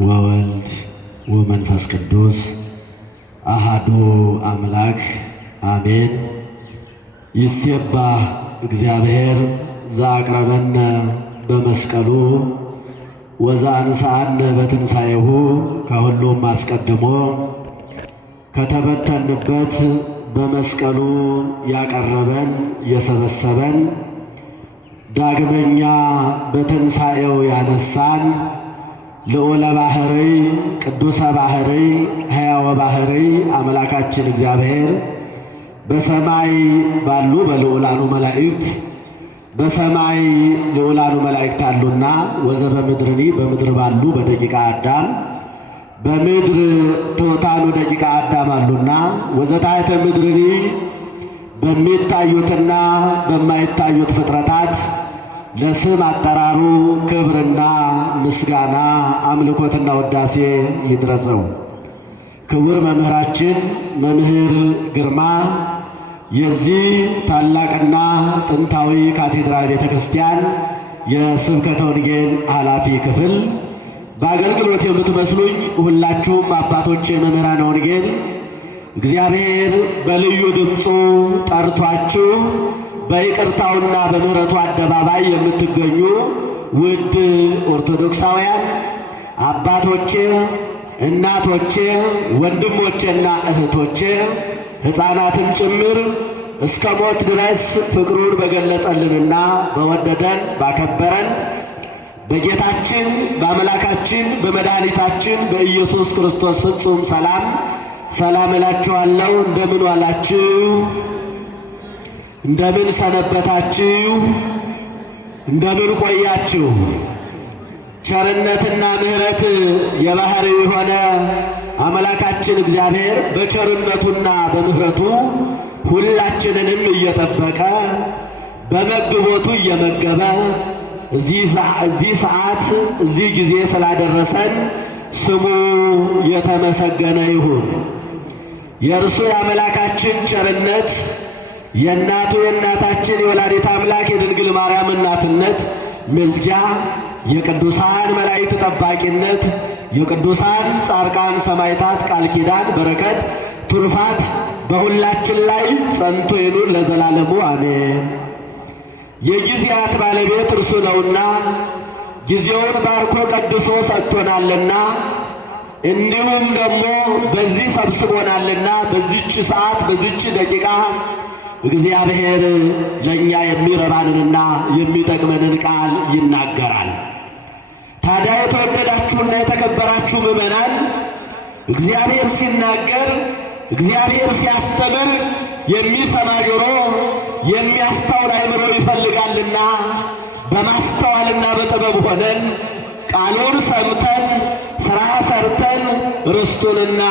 ወወልድ ወመንፈስ ቅዱስ አሃዱ አምላክ አሜን። ይሴባህ እግዚአብሔር ዘአቅረበነ በመስቀሉ ወዘአንሥአነ በትንሣኤሁ። ከሁሉም አስቀድሞ ከተበተንበት በመስቀሉ ያቀረበን የሰበሰበን ዳግመኛ በትንሣኤው ያነሳን ልዑለ ባሕርይ ቅዱሰ ባሕርይ ሕያወ ባሕርይ አምላካችን እግዚአብሔር በሰማይ ባሉ በልዑላኑ መላእክት በሰማይ ልዑላኑ መላእክት አሉና ወዘበምድርኒ በምድር ባሉ በደቂቀ አዳም በምድር ትሑታኑ ደቂቀ አዳም አሉና ወዘታሕተ ምድርኒ በሚታዩትና በማይታዩት ፍጥረታት ለስም አጠራሩ ክብርና ምስጋና አምልኮትና ውዳሴ ይድረሰው። ክቡር መምህራችን መምህር ግርማ የዚህ ታላቅና ጥንታዊ ካቴድራል ቤተ ክርስቲያን የስብከተ ወንጌል ኃላፊ ክፍል፣ በአገልግሎት የምትመስሉኝ ሁላችሁም አባቶች መምህራነ ወንጌል እግዚአብሔር በልዩ ድምፁ ጠርቷችሁ በይቅርታውና በምህረቱ አደባባይ የምትገኙ ውድ ኦርቶዶክሳውያን አባቶቼ፣ እናቶቼ፣ ወንድሞቼና እህቶቼ ሕፃናትም ጭምር እስከ ሞት ድረስ ፍቅሩን በገለጸልንና በወደደን ባከበረን በጌታችን በአምላካችን በመድኃኒታችን በኢየሱስ ክርስቶስ ፍጹም ሰላም እላችኋለሁ። እንደምን ዋላችሁ? እንደምን ሰነበታችሁ? እንደምን ቆያችሁ? ቸርነትና ምሕረት የባሕርይ የሆነ አምላካችን እግዚአብሔር በቸርነቱና በምሕረቱ ሁላችንንም እየጠበቀ በመግቦቱ እየመገበ እዚህ ሰዓት እዚህ ጊዜ ስላደረሰን ስሙ የተመሰገነ ይሁን። የእርሱ የአምላካችን ቸርነት የእናቱ የእናታችን የወላዲተ አምላክ የድንግል ማርያም እናትነት ምልጃ፣ የቅዱሳን መላእክት ጠባቂነት፣ የቅዱሳን ጻድቃን ሰማዕታት ቃል ኪዳን በረከት ትሩፋት በሁላችን ላይ ጸንቶ ይኑር ለዘላለሙ አሜን። የጊዜያት ባለቤት እርሱ ነውና ጊዜውን ባርኮ ቀድሶ ሰጥቶናልና እንዲሁም ደግሞ በዚህ ሰብስቦናልና በዚች ሰዓት በዚች ደቂቃ እግዚአብሔር ለእኛ የሚረባንንና የሚጠቅመንን ቃል ይናገራል። ታዲያ የተወደዳችሁና የተከበራችሁ ምዕመናን እግዚአብሔር ሲናገር፣ እግዚአብሔር ሲያስተምር የሚሰማ ጆሮ የሚያስተውል አእምሮ ይፈልጋልና በማስተዋልና በጥበብ ሆነን ቃሉን ሰምተን ሥራ ሰርተን ርስቱንና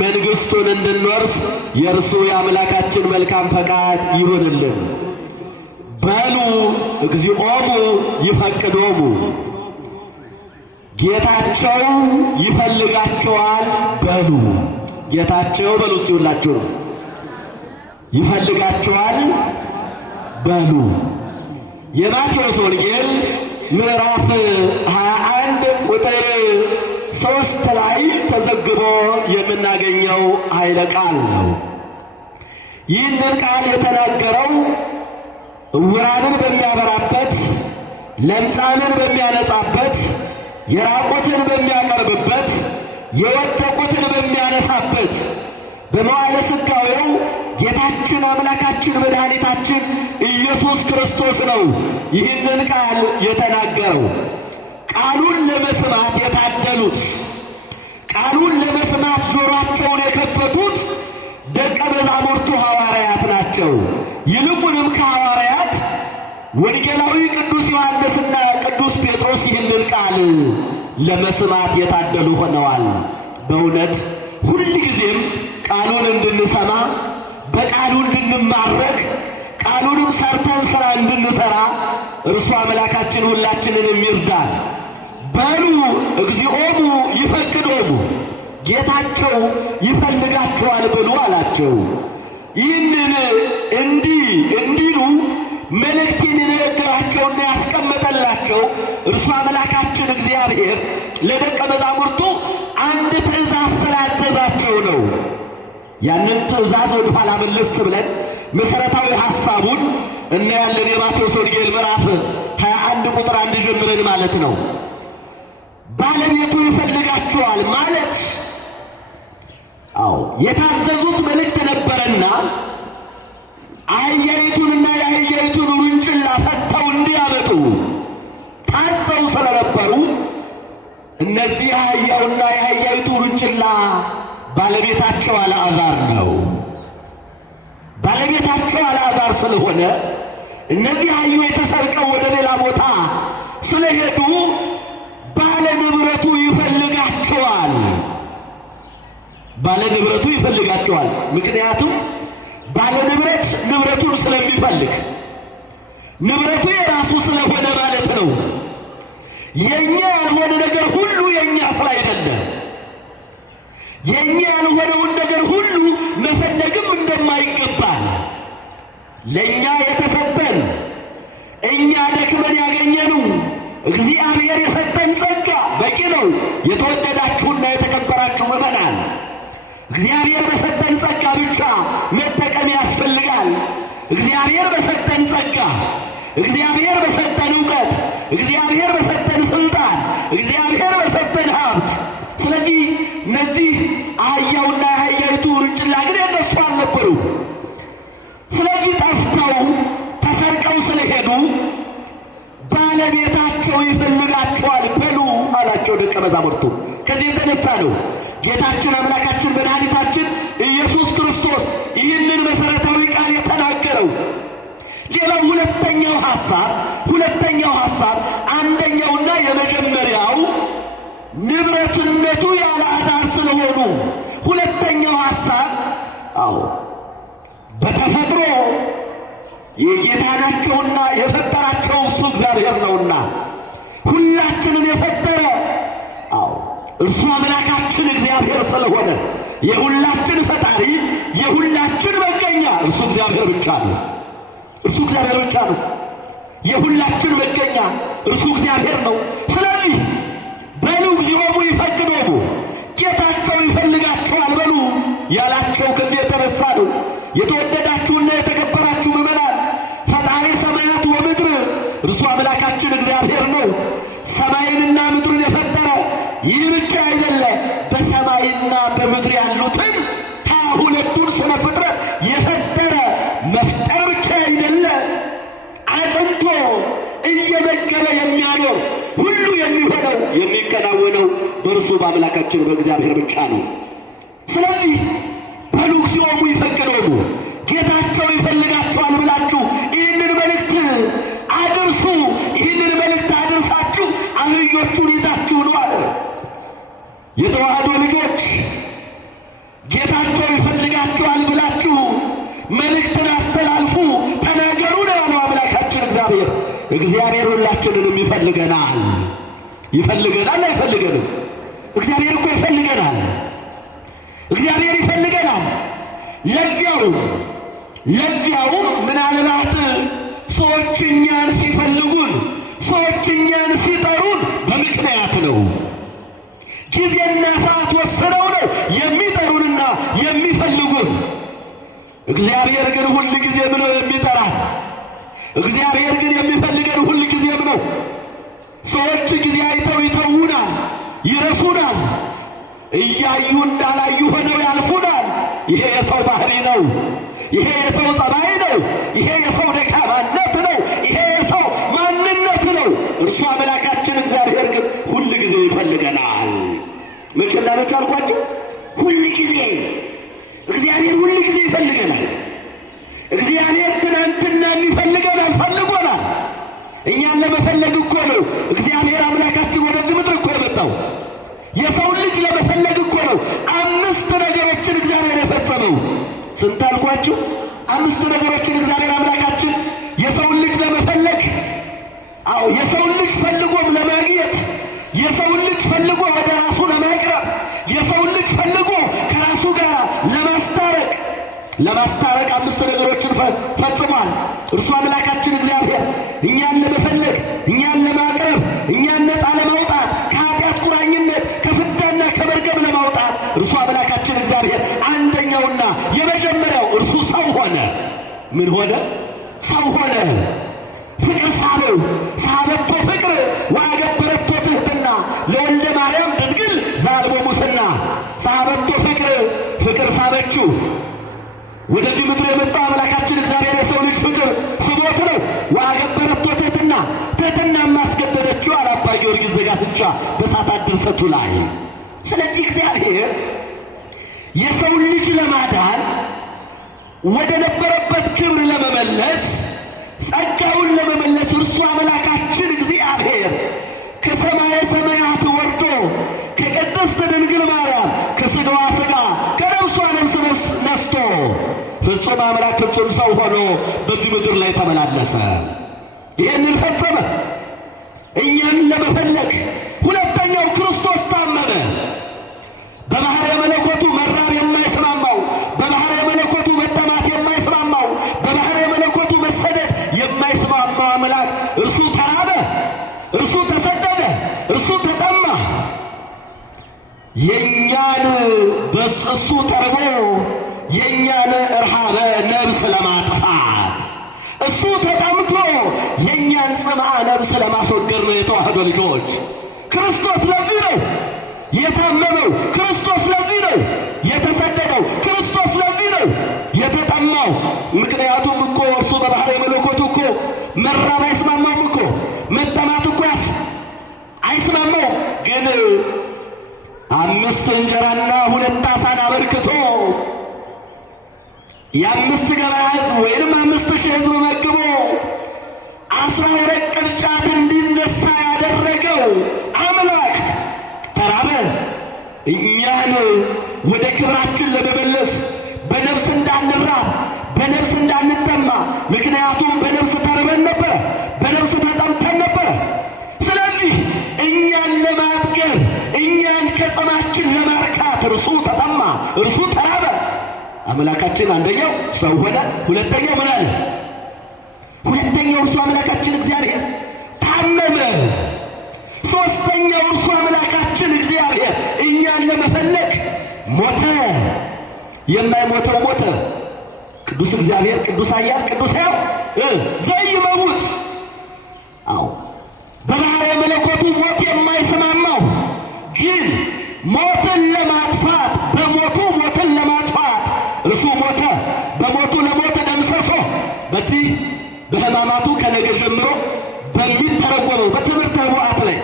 መንግሥቱን እንድንወርስ የእርሱ የአምላካችን መልካም ፈቃድ ይሁንልን። በሉ እግዚኦሙ ይፈቅዶሙ፣ ጌታቸው ይፈልጋቸዋል በሉ። ጌታቸው በሉ እስቲ ሁላችሁ ነው። ይፈልጋቸዋል በሉ። የማቴዎስ ወንጌል ምዕራፍ 21 ቁጥር 3 ላይ ተዘግቦ የምናገኘው ኃይለ ቃል ነው። ይህንን ቃል የተናገረው ዕውራንን በሚያበራበት፣ ለምጻምን በሚያነጻበት፣ የራቁትን በሚያቀርብበት፣ የወደቁትን በሚያነሳበት በመዋዕለ ሥጋዌው ጌታችን አምላካችን መድኃኒታችን ኢየሱስ ክርስቶስ ነው ይህንን ቃል የተናገረው። ቃሉን ለመስማት የታደሉት፣ ቃሉን ለመስማት ጆሮአቸውን የከፈቱት ደቀ መዛሙርቱ ሐዋርያት ናቸው። ይልቁንም ከሐዋርያት ወንጌላዊ ቅዱስ ዮሐንስና ቅዱስ ጴጥሮስ ይህንን ቃል ለመስማት የታደሉ ሆነዋል። በእውነት ሁልጊዜም ቃሉን እንድንሰማ በቃሉ እንድንማረክ ቃሉንም ሰርተን ሥራ እንድንሠራ እርሱ አምላካችን ሁላችንንም ይርዳል። በሉ እግዚኦሙ ይፈቅዶሙ፣ ጌታቸው ይፈልጋቸዋል በሉ አላቸው። ይህንን እንዲሉ መልእክቴን የነገራቸውና ያስቀመጠላቸው እርሱ አምላካችን እግዚአብሔር ለደቀ መዛሙርቱ አንድ ትእዛዝ ስላዘዛቸው ነው። ያንን ትእዛዝ ወደ ኋላ መለስ ብለን መሰረታዊ ሐሳቡን እናያለን። የማቴዎስ ወንጌል ምዕራፍ 21 ቁጥር 1 ጀምረን ማለት ነው። ባለቤቱ ይፈልጋቸዋል ማለት የታዘዙት መልእክት ነበረና አህያይቱንና የአህያይቱን ውርንጭላ ፈተው እንዲያመጡ ታዘው ስለነበሩ እነዚህ አህያውና የአህያይቱ ውርንጭላ ባለቤታቸው አልዓዛር ነው። ባለቤታቸው አልዓዛር ስለሆነ እነዚህ አህዮች ተሰርቀው ወደ ሌላ ቦታ ስለሄዱ ባለ ንብረቱ ይፈልጋቸዋል። ባለ ንብረቱ ይፈልጋቸዋል። ምክንያቱም ባለ ንብረት ንብረቱን ስለሚፈልግ ንብረቱ የራሱ ስለሆነ ማለት ነው። የኛ ያልሆነ ነገር ሁሉ የኛ ስላይደለ የኛ ያልሆነውን ነገር ሁሉ መፈለግም እንደማይገባል ለኛ የተሰጠን እኛ ደክመን ያገኘነው እግዚአብሔር የሰጠን ጸጋ በቂ ነው። የተወደዳችሁና የተከበራችሁ ምዕመናን እግዚአብሔር በሰጠን ጸጋ ብቻ መጠቀም ያስፈልጋል። እግዚአብሔር በሰጠን ጸጋ፣ እግዚአብሔር በሰጠን ዕውቀት፣ እግዚአብሔር በሰጠን ስልጣን፣ እግዚአብሔር በሰጠን ሀብት። ስለዚህ እነዚህ አህያውና አህያይቱ ውርንጭላ ግን የነሱ አልነበሩ። ስለዚህ ጠፍተው ተሰርቀው ስለሄዱ ባለቤታቸው ይፈልጋቸዋል በሉ አላቸው ደቀ መዛሙርቱ። ከዚህ የተነሳ ነው ጌታችን አምላካችን መድኃኒታችን ኢየሱስ ክርስቶስ ይህንን መሰረታዊ ቃል የተናገረው። ሌላው ሁለተኛው ሐሳብ አንደኛውና የመጀመሪያው ንብረትነቱ የአልዓዛር ስለሆኑ፣ ሁለተኛው ሐሳብ በተፈጥሮ የጌታ ናቸውና የፈጠራቸው እሱ እግዚአብሔር ነውና ሁላችንን የፈጠረ እርሱ አምላካችን እግዚአብሔር ስለሆነ የሁላችን ፈጣሪ የሁላችን መገኛ እርሱ እግዚአብሔር ብቻ ነው። እርሱ እግዚአብሔር ብቻ ነው። የሁላችን መገኛ እርሱ እግዚአብሔር ነው። ስለዚህ በሉ እግዚኦሙ ይፈቅዶሙ ጌታቸው ይፈልጋቸዋል በሉ ያላቸው ከዚህ የተነሳ ነው። የተወደዳችሁና የተከበራችሁ ምዕመናን ፈጣሪ ሰማያት ወምድር እርሱ አምላካችን እግዚአብሔር ነው። ሰማይንና ምድርን የፈጠረ ይህ ብቻ አይደለም፣ በሰማይና በምድር ያሉትን 22ቱን ስነ ፍጥረት የፈጠረ መፍጠር ብቻ አይደለም፣ አጽንቶ እየመገበ የሚያኖር ሁሉ የሚሆነው የሚከናወነው በእርሱ በአምላካችን በእግዚአብሔር ብቻ ነው። ስለዚህ በሉ እግዚኦሙ ይፈቅዶሙ ጌታቸው ይፈልጋቸዋል ብላችሁ ይህንን መልእክት አድርሱ። ይህንን መልእክት አድርሳችሁ አህዮቹን ይዛችሁ ነው አለ። የተዋህዶ ልጆች ጌታቸው ይፈልጋቸዋል ብላችሁ መልእክትን አስተላልፉ፣ ተናገሩ ነው ያለው አምላካችን እግዚአብሔር። እግዚአብሔር ሁላችንንም ይፈልገናል። ይፈልገናል አይፈልገንም? እግዚአብሔር እኮ ይፈልገናል። እግዚአብሔር ይፈልገናል። ለዚያውም ምናልባት ሰዎች እኛን ሲፈልጉን፣ ሰዎች እኛን ሲጠሩን በምክንያት ነው። ጊዜና ሰዓት ወስነው ነው የሚጠሩንና የሚፈልጉን። እግዚአብሔር ግን ሁል ጊዜም ነው የሚጠራን። እግዚአብሔር ግን የሚፈልገን ሁል ጊዜም ነው። ሰዎች ጊዜ አይተው ይተውናል፣ ይረሱናል። እያዩ እንዳላዩ ሆነው ያልፉናል። ይሄ የሰው ባህሪ ነው። ይሄ የሰው ጸባይ ነው። ይሄ የሰው ደካማነት ነው። ይሄ የሰው ማንነት ነው። እርሱ አምላካችን እግዚአብሔር ግን ሁል ጊዜ ይፈልገናል። መቼና መቼ አልኳችሁ? ሁል ጊዜ እግዚአብሔር ሁል ጊዜ ይፈልገናል። እግዚአብሔር ትናንትና ይፈልገናል፣ ፈልጎናል። እኛን ለመፈለግ እኮ ነው እግዚአብሔር አምላካችን ወደዚህ ምድር እኮ የመጣው። የሰው ልጅ ለመፈለግ እኮ ነው 5 ነገሮችን እግዚአብሔር የፈጸመው። ስንት አልኳችሁ? 5 ነገሮችን እግዚአብሔር አምላካችን የሰው ልጅ ለመፈለግ የሰው ልጅ ፈልጎም ለማግኘት፣ የሰው ልጅ ፈልጎ ወደ ራሱ ለማቅረብ፣ የሰው ልጅ ፈልጎ ከራሱ ጋር ለማስታረቅ 5 ነገሮችን ፈጽሟል። እርሱ አምላካችን እግዚአብሔር እኛን ለመፈለግ፣ እኛን ለማቅረብ፣ እኛን ነፃ ለማውጣት፣ ከኃጢአት ቁራኛ እርሱ አምላካችን እግዚአብሔር አንደኛውና የመጀመሪያው እርሱ ሰው ሆነ። ምን ሆነ? ሰው ሆነ። ፍቅር ሳበው፣ ሳበቶ ፍቅር ወአገበረቶ ትሕትና ለወልደ ማርያም ድንግል ዘአልቦ ሙስና። ሳበቶ ፍቅር፣ ፍቅር ሳበችው። ወደዚህ ምድር የመጣው አምላካችን እግዚአብሔር የሰው ልጅ ፍቅር ስቦት ነው። ወአገበረቶ ትሕትና፣ ትሕትና ማስገበደችው አለ አባ ጊዮርጊስ ዘጋስጫ በሳታት ድርሰቱ ላይ። ስለዚህ እግዚአብሔር የሰው ልጅ ለማዳን ወደ ነበረበት ክብር ለመመለስ ጸጋውን ለመመለስ እርሱ አምላካችን እግዚአብሔር ከሰማየ ሰማያት ወርዶ ከቅድስት ድንግል ማርያም ከሥጋዋ ሥጋ ከነፍሷ ነፍስ ነስቶ ፍጹም አምላክ ፍጹም ሰው ሆኖ በዚህ ምድር ላይ ተመላለሰ። ይህንን ፈጸመ እኛን ለመፈለግ። ሁለተኛው ክርስቶስ ታመመ። በባሕርየ መለኮቱ መራብ የማይስማማው፣ በባሕርየ መለኮቱ መጠማት የማይስማማው፣ በባሕርየ መለኮቱ መሰደድ የማይስማማው አምላክ እርሱ ተራበ፣ እርሱ ተሰደደ፣ እርሱ ተጠማ። የእኛን እሱ ተርቦ የእኛን ረሃበ ነብስ ለማጥፋት፣ እሱ ተጠምቶ የእኛን ጽምአ ነብስ ለማስወገድ ነው። የተዋህዶ ልጆች ክርስቶስ ለዚህ ነው የታመመው። ክርስቶስ ለዚህ ነው የተሰደደው። ክርስቶስ ለዚህ ነው የተጠማው። ምክንያቱም እኮ እርሱ በባሕርየ መለኮቱ እኮ መራብ አይስማማም እኮ፣ መጠማት እኮ አይስማማው። ግን 5 እንጀራና 2 ዓሣን አበርክቶ የ5 ገበያ ሕዝብ ወይንም 5000 ሕዝብ መግቦ 12 ቅርጫት እንዲነሳ ያደረገው አምላክ ተራበ። እኛን ወደ ክብራችን ለመመለስ በነፍስ እንዳንራብ፣ በነፍስ እንዳንጠማ። ምክንያቱም በነፍስ ተርበን ነበረ፣ በነፍስ ተጠምተን ነበረ። ስለዚህ እኛን ለማጥገብ፣ እኛን ከጥማችን ለማርካት እርሱ ተጠማ፣ እርሱ ተራበ። አምላካችን አንደኛው ሰው ሆነ። ሁለተኛው ምን አለ? ሁለተኛው እርሱ አምላካችን እግዚአብሔር ታመመ። ሦስተኛው እርሱ አምላካችን እግዚአብሔር እኛን ለመፈለግ ሞተ። የማይሞተው ሞተ። ቅዱስ እግዚአብሔር ቅዱስ ኃያል ቅዱስ ሕያው ዘይመውት። አዎ በባሕርየ መለኮቱ ሞት የማይስማማው ግን ሞትን ለማጥፋት በሞቱ ሞትን ለማጥፋት እርሱ ሞተ። በሞቱ ለሞት ደምሰሶ በዚህ በሕማማቱ ከነገ ጀምሮ በሚተረጎመው በትምህርተ ኅቡዓት ላይ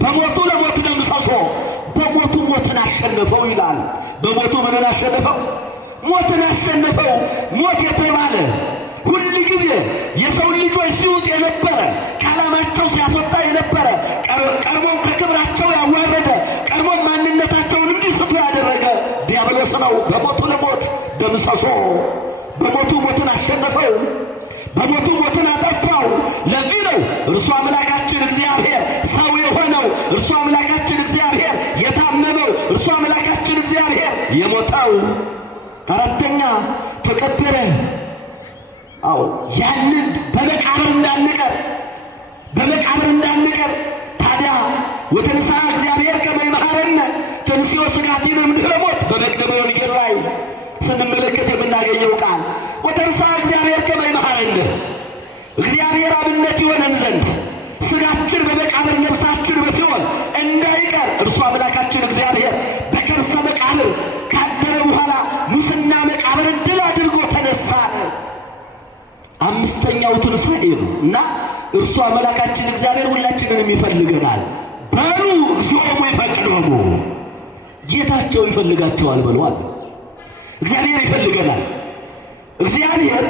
በሞቱ ለሞት ደምሰሶ በሞቱ ሞትን አሸነፈው ይላል። በሞቱ ምንን አሸነፈው? ሞትን አሸነፈው። ሞት የተባለ ሁል ጊዜ የሰው ልጆች ሲውጥ የነበረ ከዓላማቸው ሲያስወጣ የነበረ ቀድሞም ከክብራቸው ያዋረደ ቀድሞም ማንነታቸውን እንዲስቱ ያደረገ ዲያብሎስ ነው። በሞቱ ለሞት ደምሰሶ በሞቱ ሞትን አሸነፈው። በሞቱ ሞትን አጠፋው። ለዚህ ነው እርሱ አምላካችን እግዚአብሔር ሰው የሆነው፣ እርሱ አምላካችን እግዚአብሔር የታመመው፣ እርሱ አምላካችን እግዚአብሔር የሞተው። አራተኛ ተቀበረ። አዎ ያንን በመቃብር እንዳንቀር፣ በመቃብር እንዳንቀር። ታዲያ ወተንሥአ እግዚአብሔር ከመ ይምሐረነ ተንሥኦ ሥጋቲነ እምድኅረ ሞት በመቅደመ ወንጌል ላይ ስንመለከት የምናገኘው ቃል ወተንሥአ እግዚአብሔር ከመ ይምሐረነ፣ እግዚአብሔር አብነት ይሆነን ዘንድ ሥጋችን በመቃብር ነፍሳችን በሲኦል እንዳይቀር እርሱ አምላካችን እግዚአብሔር በከርሰ መቃብር ካደረ በኋላ ሙስና መቃብርን ድል አድርጎ ተነሳ። አምስተኛው ትንሣኤ ነው እና እርሱ አምላካችን እግዚአብሔር ሁላችንንም ይፈልገናል። በሉ እግዚኦሙ ይፈቅዶሙ፣ ጌታቸው ይፈልጋቸዋል በሏል። እግዚአብሔር ይፈልገናል። እግዚአብሔር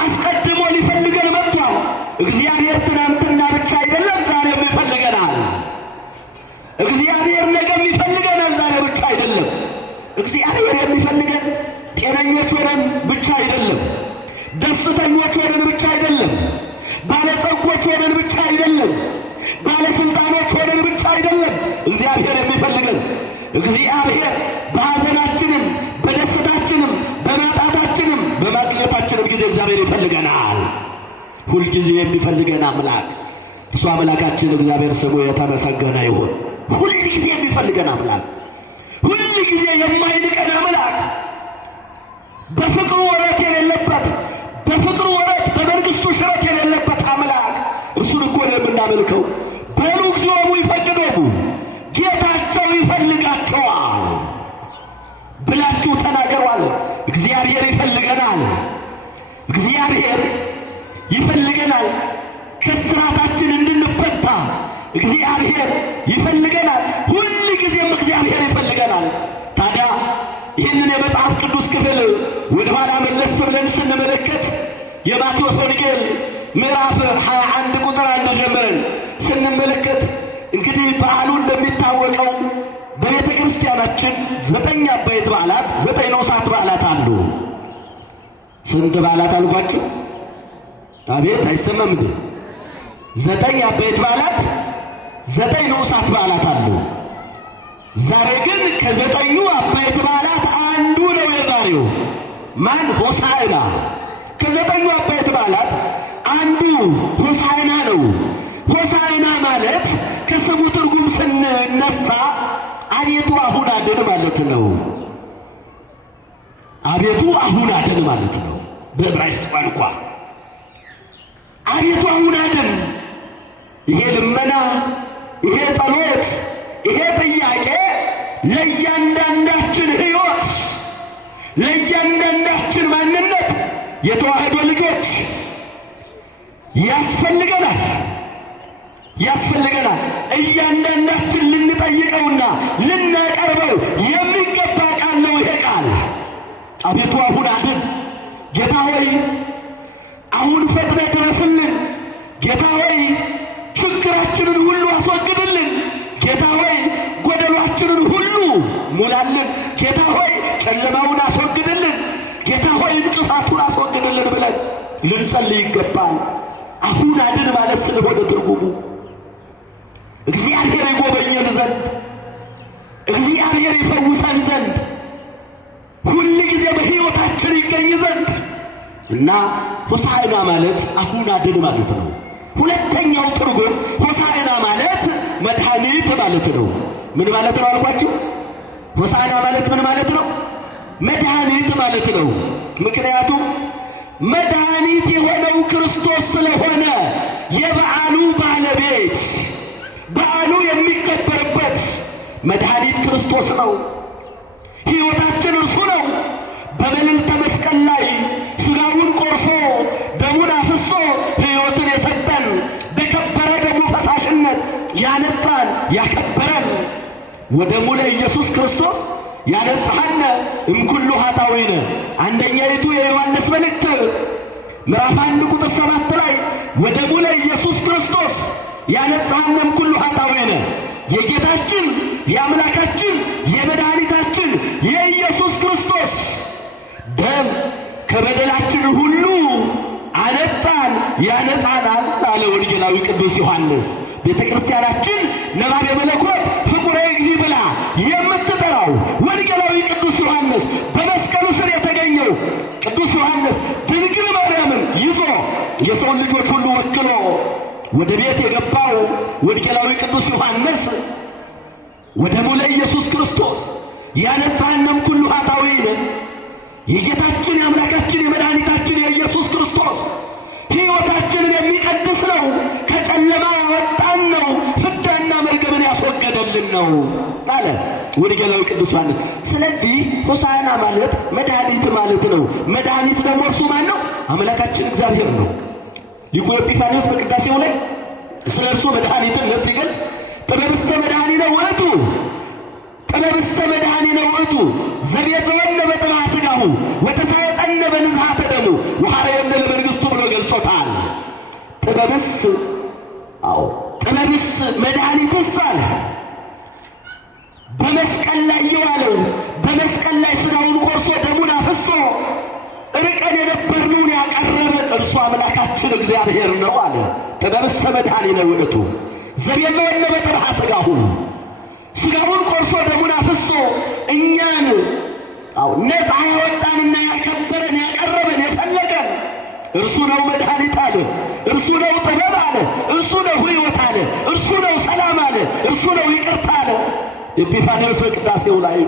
አስቀድሞ ሊፈልገን መጥቷል። እግዚአብሔር ትናንትና ብቻ አይደለም ዛሬም ይፈልገናል። እግዚአብሔር ነገም ይፈልገናል፣ ዛሬ ብቻ አይደለም። እግዚአብሔር የሚፈልገን ጤነኞች ሆነን ብቻ አይደለም፣ ደስተኞች ሆነን ብቻ አይደለም፣ ባለጸጎች ሆነን ብቻ አይደለም፣ ባለስልጣኖች ሆነን ብቻ አይደለም። እግዚአብሔር የሚፈልገን እግዚአብሔር በሐዘናችንም በደስታችንም በማጣታችንም በማግኘታችንም ጊዜ እግዚአብሔር ይፈልገናል። ሁልጊዜ የሚፈልገን አምላክ እርሱ አምላካችን እግዚአብሔር ስሙ የተመሰገነ ይሁን። ሁልጊዜ የሚፈልገን አምላክ፣ ሁልጊዜ ሁል ጊዜ የማይንቀን አምላክ በፍቅሩ ወረት የሌለበት በፍቅሩ ወረት በመንግሥቱ ሽረት የሌለበት አምላክ እርሱን እኮ ነው የምናመልከው። በሉ እግዚኦሙ ይፈቅዶሙ ጌታቸው ይፈልጋቸዋል ብላችሁ ተናገሯል። እግዚአብሔር ይፈልገናል። እግዚአብሔር ይፈልገናል። ከስራታችን እንድንፈታ እግዚአብሔር ይፈልገናል። ሁል ጊዜም እግዚአብሔር ይፈልገናል። ታዲያ ይህንን የመጽሐፍ ቅዱስ ክፍል ወደ ኋላ መለስ ብለን ስንመለከት የማቴዎስ ወንጌል ምዕራፍ 21 ቁጥር 1 ጀምረን ስንመለከት እንግዲህ በዓሉ እንደሚታወቀው በቤተ ክርስቲያናችን 9 አበይት በዓላት 9 ንዑሳት በዓላት አሉ። ስንት በዓላት አልኳችሁ? አቤት አይሰማም እንዴ? 9 አበይት በዓላት 9 ንዑሳት በዓላት አሉ። ዛሬ ግን ከ9ኙ አበይት በዓላት አንዱ ነው የዛሬው። ማን? ሆሳዕና። ከ9ኙ አበይት በዓላት አንዱ ሆሳዕና ነው። ሆሳዕና ማለት ከስሙ ትርጉም ስንነሳ አቤቱ አሁን አድን ማለት ነው። አቤቱ አሁን አድን ማለት ነው በዕብራይስጥ ቋንቋ። አቤቱ አሁን አድን። ይሄ ልመና፣ ይሄ ጸሎት፣ ይሄ ጥያቄ ለእያንዳንዳችን ሕይወት፣ ለእያንዳንዳችን ማንነት የተዋህዶ ልጆች ያስፈልገናል። እያንዳንዳችን ልንጠይቀውና ልናቀርበው የሚገባ ቃል ነው ይሄ ቃል። አቤቱ አሁን አድን። ጌታ ሆይ አሁን ፈጥነ ድረስልን። ጌታ ሆይ ችግራችንን ሁሉ አስወግድልን። ጌታ ሆይ ጎደሏችንን ሁሉ ሙላልን። ጌታ ሆይ ጨለማውን አስወግድልን። ጌታ ሆይ እንቅፋቱን አስወግድልን ብለን ልንጸልይ ይገባል። አሁን አድን ማለት ስለሆነ ትርጉሙ እግዚአብሔር ይጎበኘን ዘንድ፣ እግዚአብሔር ይፈውሰን ዘንድ፣ ሁል ጊዜ በሕይወታችን ይገኝ ዘንድ እና ሆሳዕና ማለት አሁን አድን ማለት ነው። ሁለተኛው ትርጉም ሆሳዕና ማለት መድኃኒት ማለት ነው። ምን ማለት ነው አልኳችሁ? ሆሳዕና ማለት ምን ማለት ነው? መድኃኒት ማለት ነው። ምክንያቱም መድኃኒት የሆነው ክርስቶስ ስለሆነ የበዓሉ ባለቤት፣ በዓሉ የሚከበርበት መድኃኒት ክርስቶስ ነው። ሕይወታችን እርሱ ነው። በመልዕልተ መስቀል ላይ ሥጋውን ቆርሶ ደሙን አፍሶ ሕይወትን የሰጠን፣ በከበረ ደሙ ፈሳሽነት ያነጻን ያከበረን፣ ወደሙ ለኢየሱስ ክርስቶስ ያነጽሐነ እምኩሉ ኃጣውኢነ። አንደኛይቱ የዮሐንስ መልእክት ምዕራፍ 1 ቁጥር 7 ላይ ወደሙ ለኢየሱስ ክርስቶስ ያነጽሐነ እምኩሉ ኃጣውኢነ፣ የጌታችን የአምላካችን የመድኃኒታችን የኢየሱስ ክርስቶስ ደም ከበደላችን ሁሉ አነጻን ያነጻናል አለ ወንጌላዊ ቅዱስ ዮሐንስ። ቤተ ክርስቲያናችን ነባቤ መለኮት ፍቁረ እግዚእ ብላ የምትጠራው ወንጌላዊ ቅዱስ ዮሐንስ፣ በመስቀሉ ስር የተገኘው ቅዱስ ዮሐንስ ድንግል ማርያምን ይዞ የሰውን ልጆች ሁሉ ወክሎ ወደ ቤት የገባው ወንጌላዊ ቅዱስ ዮሐንስ ወደሙ ለኢየሱስ ክርስቶስ ያነጻነ እምኩሉ ኃጣውኢነ፣ የጌታችን የአምላካችን የመድኃኒታችን የኢየሱስ ክርስቶስ ሕይወታችንን የሚቀድስ ነው። ከጨለማ ያወጣን ነው። ፍዳና መርገምን ያስወገደልን ነው አለ ወንጌላዊ ቅዱስ ዮሐንስ። ስለዚህ ሆሳዕና ማለት መድኃኒት ማለት ነው። መድኃኒት ደግሞ እርሱ ማን ነው? አምላካችን እግዚአብሔር ነው። ሊቁ ኤጲፋንዮስ በቅዳሴው ላይ ስለ እርሱ መድኃኒትን ሲገልጽ ጥበብሰ መድኃኒነ ውእቱ፣ ጥበብሰ መድኃኒነ ውእቱ ዘቤዘወነ በጥብሐ ሥጋሁ ወተሳየጠነ በንዝሐተ ደሙ ወሐረየነ ለመንግሥቱ ብሎ ገልጾታል። ጥበብስ ጥበብስ መድኃኒትስ አለ በመስቀል ላይ የዋለው፣ በመስቀል ላይ ሥጋውን ቆርሶ ደሙን አፍሶ ርቀን የነበርነውን ያቀረበን እርሱ አምላካችን እግዚአብሔር ነው አለ። ጥበብሰ መድኃኒነ ውእቱ ዘቤዘወነ በጥብሐ ሥጋሁ፣ ሥጋውን ቆርሶ ደሙን አፍሶ እኛን ነፃ ያወጣንና ያከበረን ያቀረበን የፈለገን እርሱ ነው መድኃኒት አለ። እርሱ ነው ጥበብ አለ። እርሱ ነው ሕይወት አለ። እርሱ ነው ሰላም አለ። እርሱ ነው ይቅርታ አለ። ኤጲፋንዮስ በቅዳሴው ላይ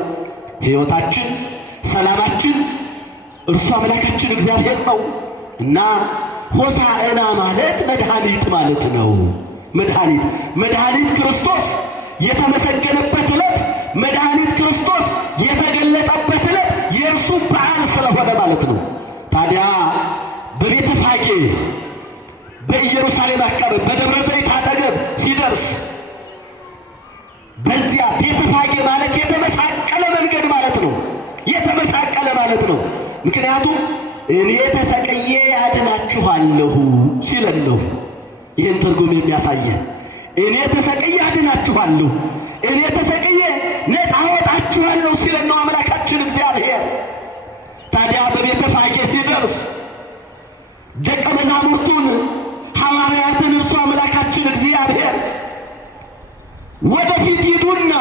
ሕይወታችን፣ ሰላማችን እርሱ አምላካችን እግዚአብሔር ነው እና ሆሳዕና ማለት መድኃኒት ማለት ነው። መድኃኒት ክርስቶስ የተመሰገነበት ዕለት፣ መድኃኒት ክርስቶስ የተገለጸበት ዕለት የእርሱ በዓል ስለሆነ ማለት ነው። ታዲያ በቤተ ፋጌ በኢየሩሳሌም አካባቢ በደብረ ዘይት አጠገብ ሲደርስ በዚያ ቤተ ፋጌ ማለት የተመሳቀለ መንገድ ማለት ነው። የተመሳቀለ ማለት ነው። ምክንያቱም እኔ ተሰቅዬ አድናችኋለሁ ሲለን ነው። ይህን ትርጉም የሚያሳየን እኔ ተሰቅዬ አድናችኋለሁ፣ እኔ ተሰቅዬ ነፃ አወጣችኋለሁ ሲለን ነው አምላካችን እግዚአብሔር። ታዲያ በቤተ ፋጌ ሲደርስ ደቀ መዛሙርቱን ሐዋርያትን እርሱ አምላካችን እግዚአብሔር ወደፊት ሂዱና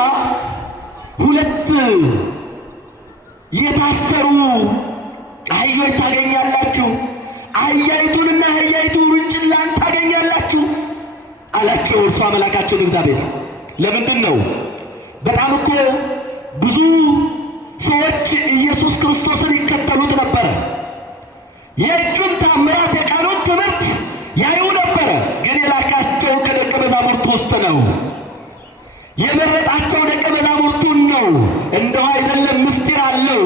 ሁለት የታሰሩ አህዮች ታገኛላችሁ፣ አህያይቱንና አህያይቱ ውርንጭላን ታገኛላችሁ አላቸው እርሱ አምላካችን እግዚአብሔር። ለምንድን ነው? በጣም እኮ ብዙ ሰዎች ኢየሱስ ክርስቶስን ይከተሉት ነበረ። የእጁን ታምራት የቃሉን ትምህርት ያዩ ነበረ። ግን የላካቸው ከደቀ መዛሙርቱ ውስጥ ነው። የመረጣቸው ደቀ መዛሙርቱን ነው። እንደው አይደለም፣ ምስጢር አለው።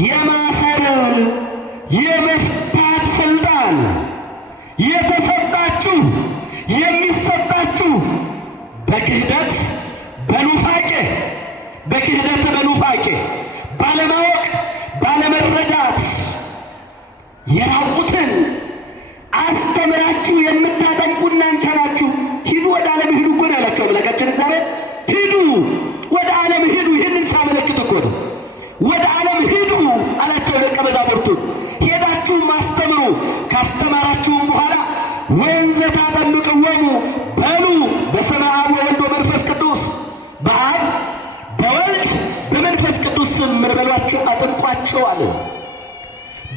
የማሰር የመፍታት ስልጣን የተሰጣችሁ የሚሰጣችሁ በክህደት በኑፋቄ ባለማወቅ ባለመረዳት የራቁትን አስተምራችሁ የምታጠምቁ እናንተ ናችሁ። ሂዱ ወደ ዓለም ሂዱ እኮ ነው ያላቸው አምላካችን እግዚአብሔር። ሂዱ ወደ ዓለም ሂዱ። ይህንን ሳመለክት እኮ ነው ወደ ዓለም ሂዱ አላቸው ደቀ መዛሙርቱን። ሄዳችሁ ማስተምሩ፣ ካስተማራችሁም በኋላ ወንዘ ታጠምቅዎሙ በሉ በስመ አብ ወወልድ ወመንፈስ ቅዱስ፣ በአብ በወልድ በመንፈስ ቅዱስ ስም ምን በሏቸው? አጥምቋቸው አለ።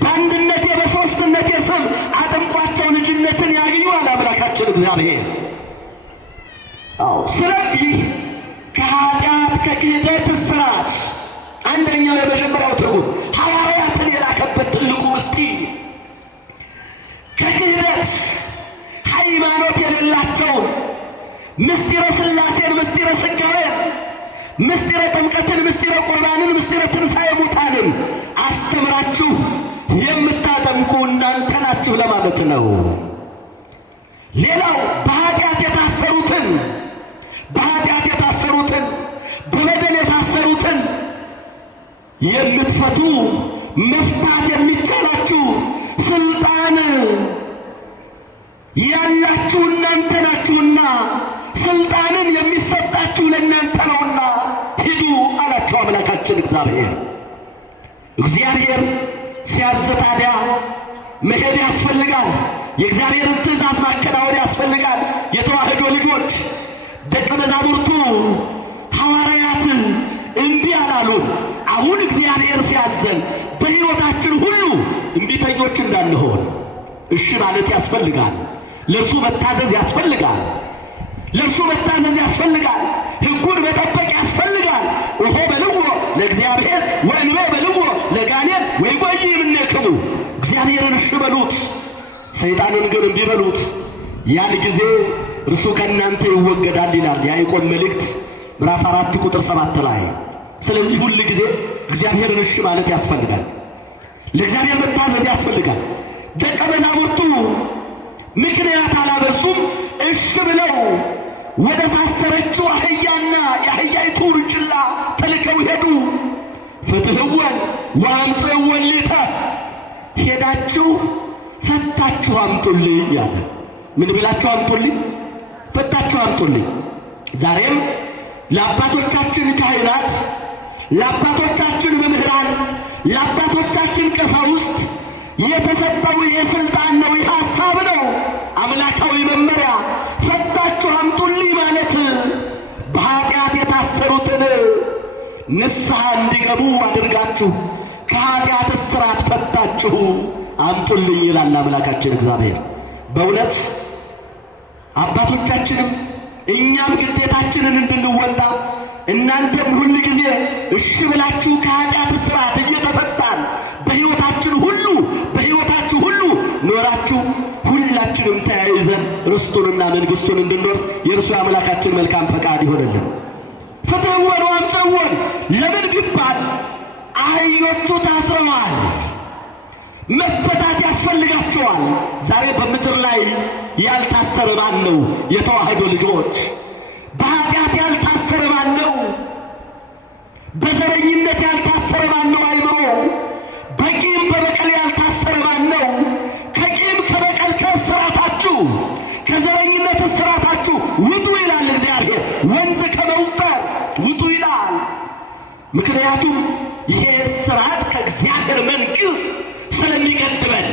በአንድነቴ በሦስትነቴ ስም አጥምቋቸው ልጅነትን ያግኙ አለ አምላካችን እግዚአብሔር። ስለዚህ ከኃጢአት ከክህደት እስራት አንደኛው የመጀመሪያው ትርጉም ሐዋርያትን የላከበት ትልቁ ምስጢር ከክህደት ሃይማኖት የሌላቸውን ምስጢረ ሥላሴን፣ ምስጢረ ሥጋዌን፣ ምስጢረ ጥምቀትን፣ ምስጢረ ቁርባንን፣ ምስጢረ ትንሣኤ ሙታንን አስተምራችሁ የምታጠምቁ እናንተ ናችሁ ለማለት ነው። ሌላው በኃጢአት የታሰሩትን በበደል የታሰሩትን የምትፈቱ መፍታት የሚቻላችሁ ስልጣን ያላችሁ እናንተ ናችሁና ስልጣንን የሚሰጣችሁ ለእናንተ ነውና ሂዱ አላቸው አምላካችን እግዚአብሔር። እግዚአብሔር ሲያዝ ታዲያ መሄድ ያስፈልጋል። የእግዚአብሔርን ትእዛዝ ማከናወን ያስፈልጋል። የተዋህዶ ልጆች ደቀ መዛሙርቱ ሐዋርያት እምቢ አላሉን። አሁን እግዚአብሔር ሲያዘን በሕይወታችን ሁሉ እምቢተኞች እንዳንሆን እሺ ማለት ያስፈልጋል። ለእርሱ መታዘዝ ያስፈልጋል። ሕጉን መጠበቅ ያስፈልጋል። ኦሆ በልዎ ለእግዚአብሔር ወእንቤ በልዎ ለጋኔን ወይቆይም እምኔክሙ። እግዚአብሔርን እሺ በሉት፣ ሰይጣንን ግን እምቢ በሉት። ያን ጊዜ እርሱ ከእናንተ ይወገዳል ይላል የያዕቆብ መልእክት ምዕራፍ 4 ቁጥር 7 ላይ። ስለዚህ ሁል ጊዜ እግዚአብሔርን እሺ ማለት ያስፈልጋል። ለእግዚአብሔር መታዘዝ ያስፈልጋል። ደቀ መዛሙርቱ ምክንያት አላበዙም። እሺ ብለው ወደ ታሰረችው አህያና የአህያይቱ ውርንጭላ ተልከው ሄዱ። ፍትሕወን ወአምጽእወን ሊተ፣ ሄዳችሁ ፈታችሁ አምጡልኝ ያለ። ምን ብላችሁ አምጡልኝ? ፈታችሁ አምጡልኝ። ዛሬም ለአባቶቻችን ካህናት፣ ለአባቶቻችን መምህራን፣ ለአባቶቻችን ቀሳውስት የተሰጠው የሥልጣን ነው፣ የሐሳብ ነው፣ አምላካዊ መመሪያ። ፈታችሁ አምጡልኝ ማለት በኃጢአት የታሰሩትን ንስሐ እንዲገቡ አድርጋችሁ ከኃጢአት እስራት ፈታችሁ አምጡልኝ ይላል አምላካችን እግዚአብሔር። በእውነት አባቶቻችንም እኛም ግዴታችንን እንድንወጣ እናንተም ሁል ጊዜ እሺ ብላችሁ ከኃጢአት እስራት እየተፈታን በሕይወታችሁ ሁሉ ኖራችሁ ሁላችንም ተያይዘን ርስቱንና መንግሥቱን እንድንወርስ የእርሱ አምላካችን መልካም ፈቃድ ይሆንልን። ፍትሕወን ወአምጽእወን ለምን ቢባል አህዮቹ ታስረዋል፣ መፈታት ያስፈልጋቸዋል። ዛሬ በምድር ላይ ያልታሰረ ማን ነው? የተዋህዶ ልጆች በኃጢአት ያልታሰረ ማን ነው? በዘረኝነት ያልታሰረ ማን ነው? አይምሮ በቂም በበቀል ያልታሰረ ማን ነው? ከቂም ከበቀል ከእስራታችሁ ከዘረኝነት እስራታችሁ ውጡ ይላል እግዚአብሔር። ወንዝ ከመውጠር ውጡ ይላል። ምክንያቱም ይሄ እስራት ከእግዚአብሔር መንግሥት ስለሚገድበን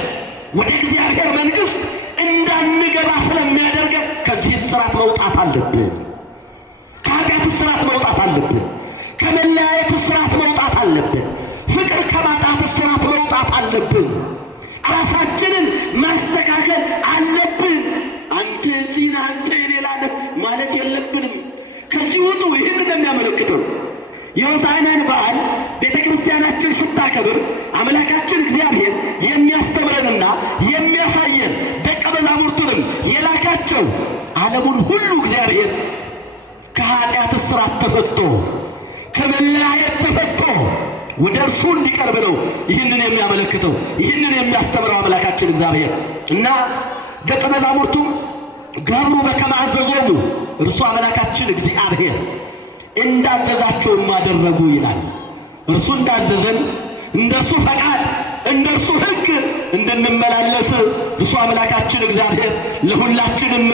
ወደ እግዚአብሔር መንግሥት እንዳንገባ ስለሚያደርገን ከዚህ እስራት መውጣት አለብን። ከኃጢአት እስራት መውጣት አለብን። ከመለያየት እስራት መውጣት አለብን። ፍቅር ከማጣት እስራት መውጣት አለብን። ራሳችንን ማስተካከል አለብን። አንተ እዚህ ነህ፣ አንተ የሌላ ነህ ማለት የለብንም። ከዚህ ውጡ። ይህንን የሚያመለክተው የሆሳዕናን በዓል ቤተ ክርስቲያናችን ስታከብር አምላካችን እግዚአብሔር የሚያስተምረንና የሚያሳየን ደቀ መዛሙርቱንም የላካቸው ዓለሙን ሁሉ እግዚአብሔር ከኃጢአት እስራት ተፈቶ ከመለያየት ተፈቶ ወደ እርሱ እንዲቀርብ ነው ይህንን የሚያመለክተው፣ ይህንን የሚያስተምረው አምላካችን እግዚአብሔር እና ደቀ መዛሙርቱ ገብሩ በከመ አዘዞሙ እርሱ አምላካችን እግዚአብሔር እንዳዘዛቸው አደረጉ ይላል። እርሱ እንዳዘዘን እንደርሱ ፈቃድ እንደርሱ ሕግ እንድንመላለስ እርሱ አምላካችን እግዚአብሔር ለሁላችንም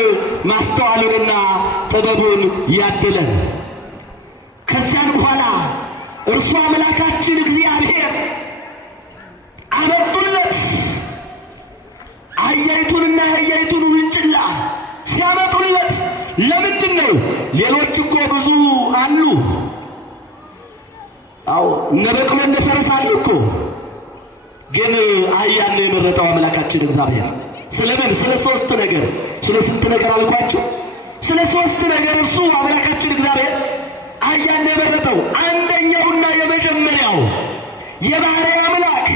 ማስተዋሉንና ጥበቡን ያድለን። ከዚያን በኋላ እርሱ አምላካችን እግዚአብሔር አመጡለት። አህያይቱንና አህያይቱን ውርንጭላ ሲያመጡለት ለምንድን ነው? ሌሎች እኮ ብዙ አሉ። አዎ እነ በቅሎ እነ ፈረስ አሉ እኮ። ግን አህያን ነው የመረጠው አምላካችን እግዚአብሔር። ስለምን? ስለ ሶስት ነገር። ስለ ስንት ነገር አልኳችሁ? ስለ ሶስት ነገር እርሱ አምላካችን እግዚአብሔር አህያን ነው የመረጠው። አንደኛውና የመጀመሪያው የባሕርይ አምላክ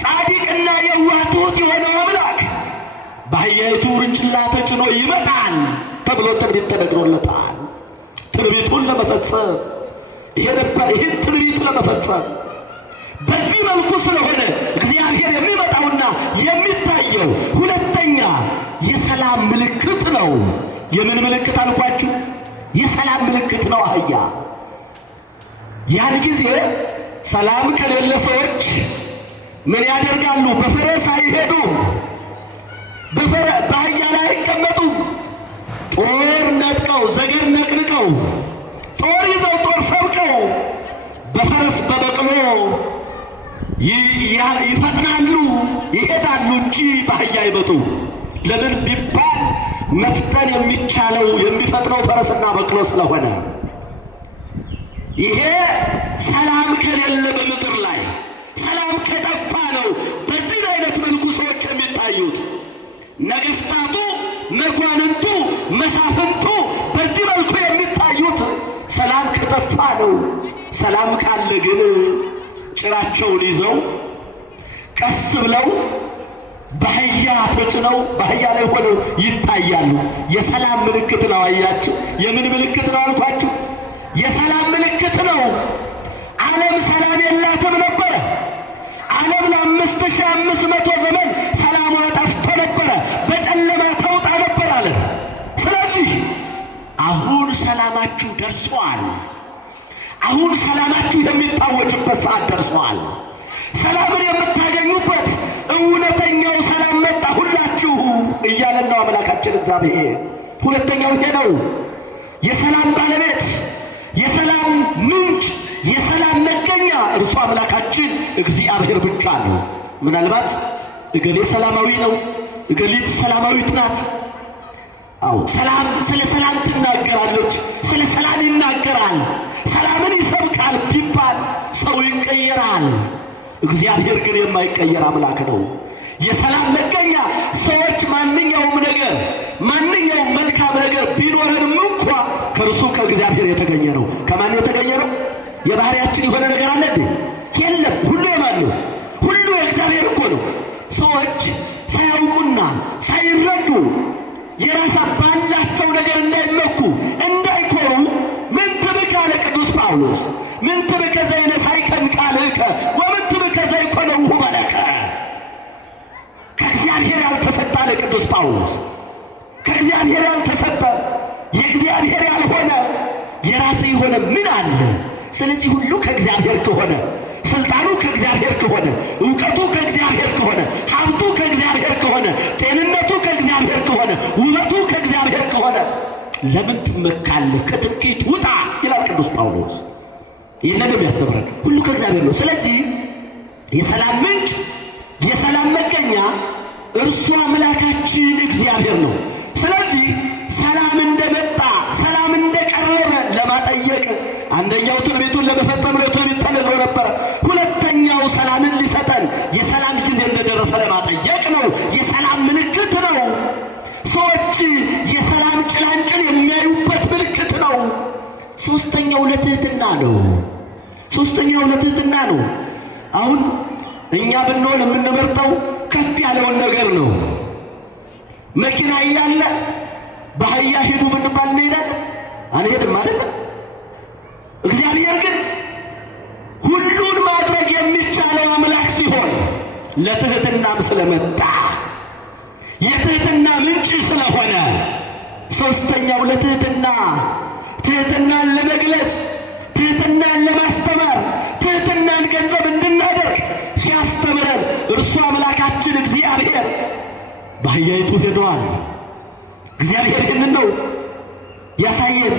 ጻድቅና የዋህ ትሑት የሆነው አምላክ በአህያይቱ ውርንጭላ ተጭኖ ይመጣል ተብሎ ትንቢት ተነግሮለታል። ትንቢቱን ለመፈጸም ይህን ትንቢት ለመፈጸም በዚህ መልኩ ስለሆነ እግዚአብሔር የሚመጣውና የሚታየው። ሁለተኛ የሰላም ምልክት ነው። የምን ምልክት አልኳችሁ? የሰላም ምልክት ነው አህያ። ያን ጊዜ ሰላም ከሌለ ሰዎች ምን ያደርጋሉ? በፈረስ አይሄዱም፣ በአህያ ላይ አይቀመጡም። ጦር ነጥቀው ዘገር ነቅንቀው ጦር ይዘው ጦር ሰብቀው በፈረስ በበቅሎ ይፈጥናሉ ይሄዳሉ እንጂ በአህያ አይመጡ። ለምን ቢባል መፍጠን የሚቻለው የሚፈጥነው ፈረስና በቅሎ ስለሆነ። ይሄ ሰላም ከሌለ በምድር ላይ ሰላም ከጠፋ ነው በዚህ አይነት መልኩ ሰዎች የሚታዩት። ነገስታቱ፣ መኳንንቱ፣ መሳፍንቱ በዚህ መልኩ የሚታዩት ሰላም ከጠፋ ነው። ሰላም ካለ ግን ጭራቸውን ይዘው ቀስ ብለው በአህያ ተጭነው በአህያ ላይ ሆነው ይታያሉ። የሰላም ምልክት ነው። አያችሁ? የምን ምልክት ነው አልኳችሁ? የሰላም ምልክት ነው። ዓለም ሰላም የላትም ነበረ። ዓለም ለ5500 ዘመን ሰላሟ ጠፍቶ ነበረ፣ በጨለማ ተውጣ ነበር አለ። ስለዚህ አሁን ሰላማችሁ ደርሷል። አሁን ሰላማችሁ የሚታወጅበት ሰዓት ደርሷል። ሰላምን የምታገኙበት እውነተኛው ሰላም መጣ ሁላችሁ እያለን ነው አምላካችን እግዚአብሔር። ሁለተኛው ይሄ ነው። የሰላም ባለቤት፣ የሰላም ምንጭ፣ የሰላም መገኛ እርሱ አምላካችን እግዚአብሔር ብቻ ነው። ምናልባት እገሌ ሰላማዊ ነው፣ እገሊት ሰላማዊት ናት። አዎ ሰላም ስለ ሰላም ትናገራለች፣ ስለ ሰላም ይናገራል፣ ሰላምን ይሰብካል ቢባል ሰው ይቀየራል። እግዚአብሔር ግን የማይቀየር አምላክ ነው። የሰላም መገኛ ሰዎች ማንኛውም ነገር ማንኛውም መልካም ነገር ቢኖረንም እንኳ ከእግዚአብሔር የተገኘ ነው። ከማን የተገኘ ነው? የባህሪያችን የሆነ ነገር አለ እንዴ? የለም። ሁሉ የማን ነው? ሁሉ የእግዚአብሔር እኮ ነው። ሰዎች ሳያውቁና ሳይረዱ የራሳ ባላቸው ነገር እንዳይመኩ እንዳይኮሩ ምን ትብክ አለ ቅዱስ ጳውሎስ። ምን ትብከ ዘይነሳይከ ቃልከ ወምን ትብከ ዘይኮነ ውሁበ ለከ። ከእግዚአብሔር ያልተሰጠ አለ ቅዱስ ጳውሎስ። ከእግዚአብሔር ያልተሰጠ የእግዚአብሔር ያልሆነ የራስ የሆነ ምን አለ? ስለዚህ ሁሉ ከእግዚአብሔር ከሆነ፣ ስልጣኑ ከእግዚአብሔር ከሆነ፣ እውቀቱ ከእግዚአብሔር ከሆነ፣ ሀብቱ ከእግዚአብሔር ከሆነ፣ ጤንነቱ ከእግዚአብሔር ከሆነ፣ ውበቱ ከእግዚአብሔር ከሆነ ለምን ትመካለህ? ከትምክህት ውጣ ይላል ቅዱስ ጳውሎስ። ይህንን የሚያስተምረን ሁሉ ከእግዚአብሔር ነው። ስለዚህ የሰላም ምንጭ፣ የሰላም መገኛ እርሱ አምላካችን እግዚአብሔር ነው። ስለዚህ ሰላም እንደመጣ፣ ሰላም እንደቀረበ ለማጠየቅ አንደኛው ትንቢቱን ለመፈጸም ነው ትንቢት ተነግሮ ነበር። ሁለተኛው ሰላምን ሊሰጠን የሰላም ጊዜ እንደደረሰ ለማጠየቅ ነው። የሰላም ምልክት ነው። ሰዎች የሰላም ጭላንጭል የሚያዩበት ምልክት ነው። ሶስተኛው ለትህትና ነው። ሶስተኛው ለትህትና ነው። አሁን እኛ ብንሆን የምንመርጠው ከፍ ያለውን ነገር ነው። መኪና እያለ በአህያ ሂዱ ብንባል እንሄዳለን? አንሄድም አይደል? እግዚአብሔር ግን ሁሉን ማድረግ የሚቻለው አምላክ ሲሆን ለትህትናም ስለመጣ የትህትና ምንጭ ስለሆነ ሶስተኛው ለትህትና፣ ትህትናን ለመግለጽ፣ ትህትናን ለማስተማር፣ ትህትናን ገንዘብ እንድናደርግ ሲያስተምረን እርሱ አምላካችን እግዚአብሔር በአህያይቱ ሄደዋል። እግዚአብሔር ይህንን ነው ያሳየን።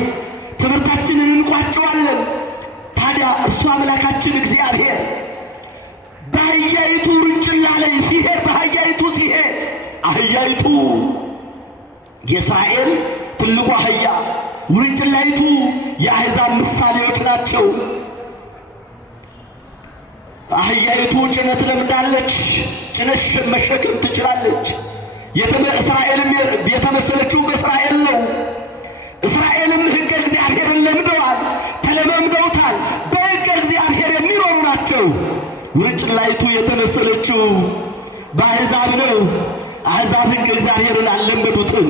ትምህርታችንን እንቋጨዋለን። ታዲያ እርሱ አምላካችን እግዚአብሔር በአህያይቱ ውርንጭላ ላይ ሲሄድ፣ በአህያይቱ ሲሄድ፣ አህያይቱ የእስራኤል ትልቁ አህያ፣ ውርንጭላይቱ የአሕዛብ ምሳሌዎች ናቸው። አህያይቱ ጭነት ለምዳለች፣ ጭነት መሸከም ትችላለች። እስራኤልም የተመሰለችው በእስራኤል ነው። እስራኤልም ሕገ እግዚአብሔርን ለምደዋል፣ ተለማምደውታል። በሕገ እግዚአብሔር የሚኖሩ ናቸው። ውርንጭላይቱ የተመሰለችው በአሕዛብ ነው። አሕዛብ ሕገ እግዚአብሔርን አልለመዱትም።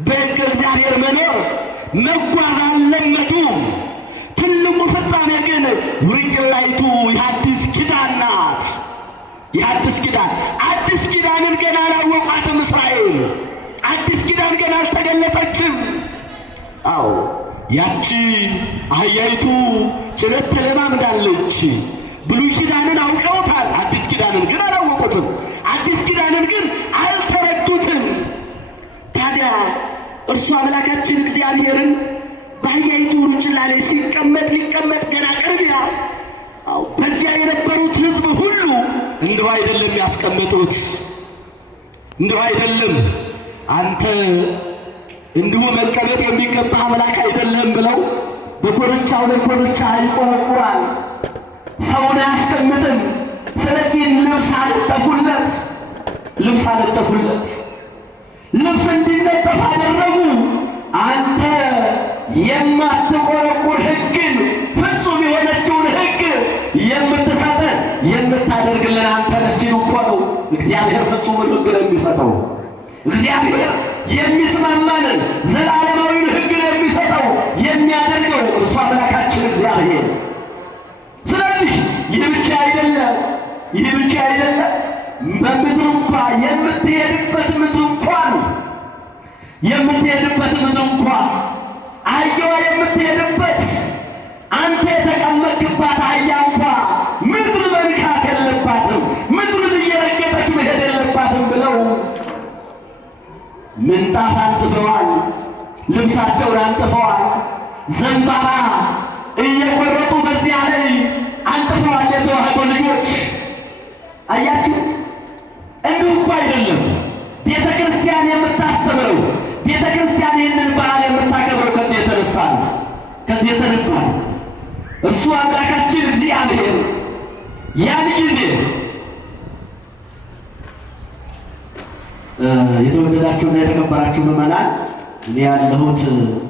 በሕገ እግዚአብሔር መኖር መጓዝ አልለመዱም። ትልቁ ፍጻሜ ግን ውርንጭላይቱ የሐዲስ ኪዳን ናት። የሐዲስ ኪዳን አዲስ ኪዳንን ገና አላወቋትም እስራኤል። አዲስ ኪዳን ገና አልተገለጸችም። አዎ ያቺ አህያይቱ ጭነት ተለማምዳለች። ብሉይ ኪዳንን አውቀውታል፣ አዲስ ኪዳንን ግን አላወቁትም። አዲስ ኪዳንን ግን አልተረዱትም። ታዲያ እርሱ አምላካችን እግዚአብሔርን በአህያይቱ ውርንጭላ ላይ ሊቀመጥ ገና ቅርቢያ በዚያ የነበሩት ሕዝብ ሁሉ እንደው አይደለም ያስቀመጡት፣ እንደው አይደለም አንተ እንዲሁ መቀመጥ የሚገባ አምላክ አይደለም ብለው በኮርቻው ላይ ኮርቻ ይቆረቁራል። ሰውን አያስቀምጥም። ስለዚህ ልብስ አነጠፉለት። ልብስ እንዲነጠፍ አደረጉ። አንተ የማትቆረቁር ሕግን ፍጹም የሆነችውን ሕግ የምትሰጠን የምታደርግልን አንተ ነህ ሲሉ እኮ ነው። እግዚአብሔር ፍጹምን ሕግ ነው የሚሰጠው። እግዚአብሔር የሚስማማንን ዘላለማዊን ሕግ ነው የሚሰጠው የሚያደርገው እርሱ አምላካችን እግዚአብሔር። ስለዚህ ይህ ብቻ አይደለም። በምድሩ እንኳ የምትሄድበት ምድር እንኳ አህያዋ የምትሄድበት አንተ የተቀመጥክባት አህያ እንኳ ምድር መንካት የለባትም፣ ምድርን እየረገጠች መሄድ የለባትም ብለው ምንጣፍ አንጥፈዋል፣ ልብሳቸውን አንጥፈዋል፣ ዘንባባ እየቆረጡ በዚያ ላይ አንጥፈዋል። የተዋህዶ ልጆች አያችሁ፣ እንዲሁ እኮ አይደለም ቤተ ክርስቲያን የምታስተምረው። ቤተ ክርስቲያን ይህንን በዓል የምታከብረው ከዚህ የተነሳ ነው። እርሱ አምላካችን እግዚአብሔር ያን ጊዜ የተወደዳችሁና የተከበራችሁ ምዕመናን እኔ ያለሁት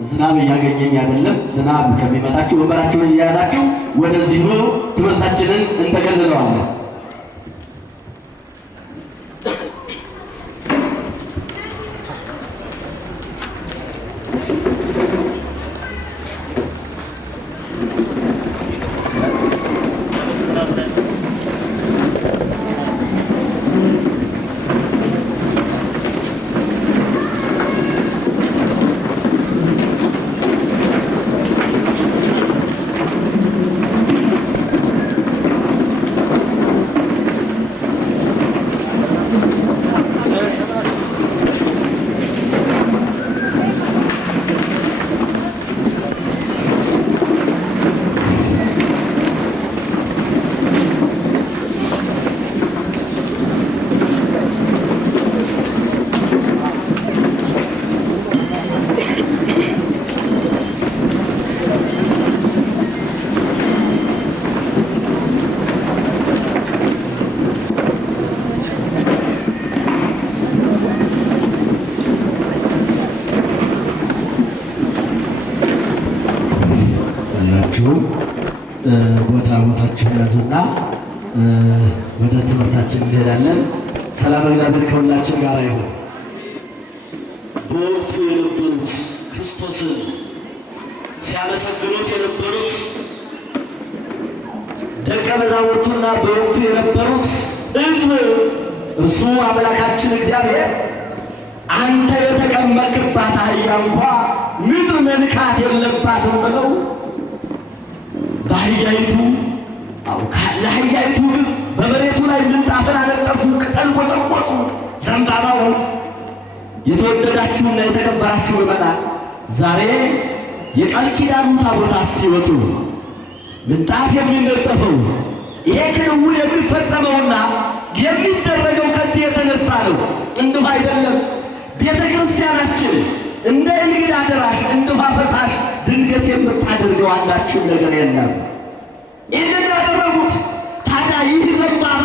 ዝናብ እያገኘኝ አይደለም። ዝናብ ከሚመጣችሁ ወንበራችሁን እያያዛችሁ ወደዚሁ ትምህርታችንን እንጠቀልለዋለን። ቦታችሁን ያዙና ወደ ትምህርታችን እንሄዳለን። ሰላም እግዚአብሔር ከሁላችን ጋር ይሁን። በወቅቱ የነበሩት ክርስቶስን ሲያመሰግኑት የነበሩት ደቀ መዛሙርቱና በወቅቱ የነበሩት ሕዝብ እርሱ አምላካችን እግዚአብሔር አንተ የተቀመጥክባት አህያ እንኳ ምድር መንካት የለባትም ብለው በአህያይቱ ለአህያይቱ ግን በመሬቱ ላይ ምንጣፍን አነጠፉ፣ ቅጠል ቆሰቆሱ፣ ዘንባባው። የተወደዳችሁና የተከበራችሁ ምዕመናን ዛሬ የቃል ኪዳኑ ታቦታት ሲወጡ ምንጣፍ የሚነጠፈው ይሄ ክንውን የሚፈጸመውና የሚደረገው ከዚህ የተነሳ ነው። እንዲሁ አይደለም። ቤተ ክርስቲያናችን እንደ እንግዳ ደራሽ እንደ ውሃ ፈሳሽ ድንገት የምታደርገው አንዳችም ነገር የለም። ይህንን ያደረጉት ታዲያ ይህ ዘንባባ